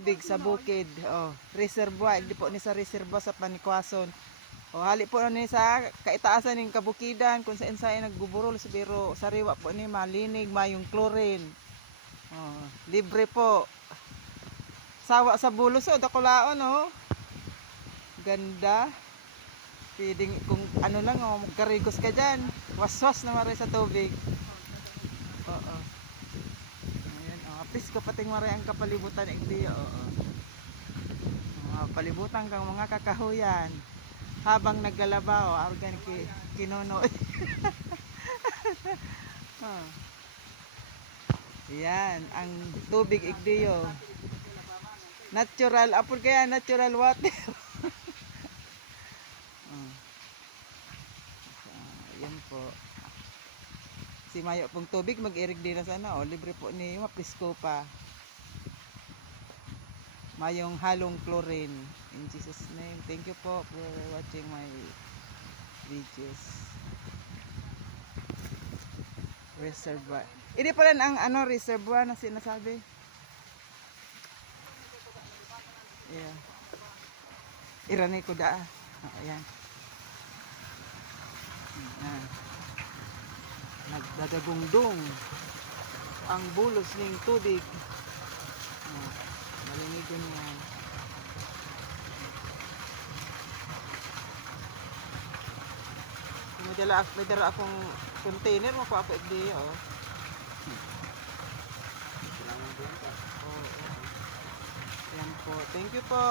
tubig sa bukid. Oh, reservoir, di po ni sa reservoir sa Panikwason. Oh, hali po ni sa kaitaasan ning kabukidan kung saan saan nagguburol sa biro sariwa po ni malinig mayong chlorine. Oh, libre po. Sawa sa bulos dako laon oh. Ganda. Pwedeng kung ano lang magkarigos ka diyan. Waswas na mare sa tubig. Oo. Ayan oh, apis ko pating mare ang kapalibutan igdi oo. Palibutan kang mga kakahuyan habang naglalabaw argan kinuno. Oh. Yan ang tubig igdiyo. Natural apol kaya natural water. Yan po. Si Mayo pong tubig mag-irig din na sana libre po ni mapisko pa. Mayong halong chlorine. In Jesus name, thank you po for watching my videos. Reservoir. Hindi pala ang reservoir na sinasabi. Yeah. Iranay ko daa. Ayan. Nagdadagungdong ang bulos ng tubig. Marinig ko niyan. May dala akong container mapapaig di oh. Yan po. Thank you po.